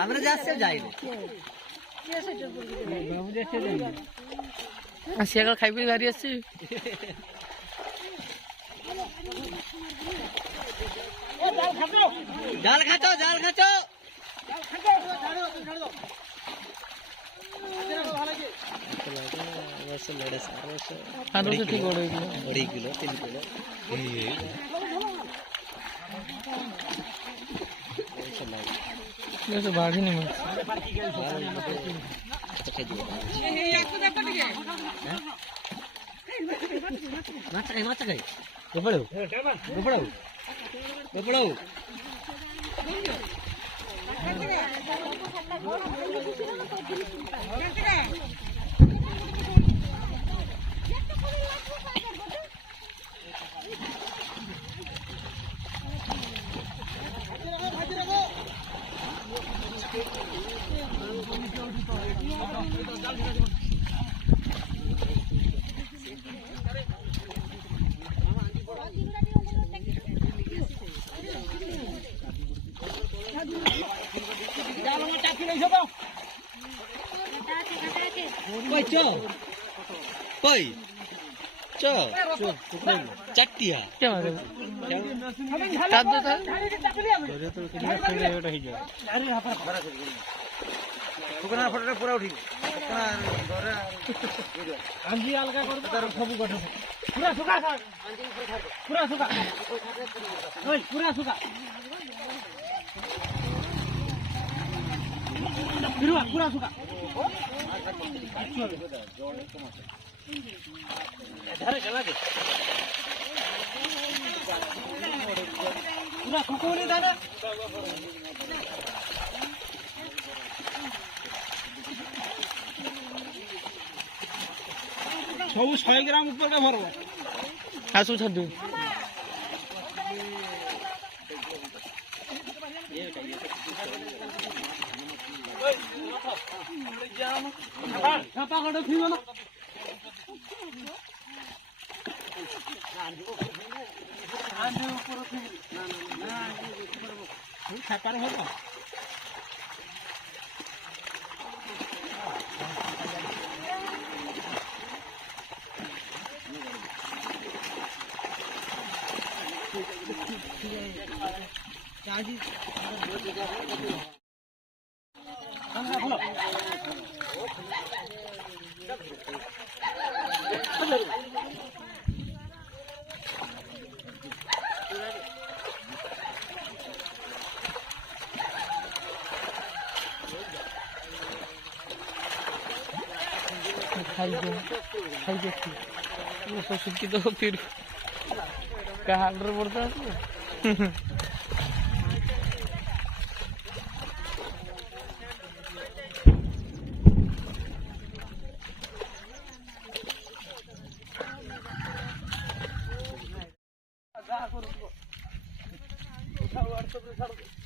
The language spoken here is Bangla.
আমরা যাচ্ছে যাই সেগুলো খাইবি গাড়ি আসছি জাল খাচো জাল খাচো ঠিক কিলো 3 কিলো বাড়ি নেই মাছ খাই গোপড়াও গোপড়াও গোপড়াও Koi cho, koi cho, chaktiya. क्या तब तो सुकना फटरे पूरा उठी आंजी अलगा कर तार सबु गठो पूरा सुका पूरा सुका ओय पूरा सुका पूरा सुका धरे चला के पूरा सुकोनी दादा सब 100 ग्राम ऊपर का भरवा आसु छदु छापा कड़ो फिरो ना आंधे ऊपर फिरो ना छापा रे हो चाची खाई देखी वो पशु की तो फिर कहाँ ऑर्डर पड़ता है করে ছাড় দে।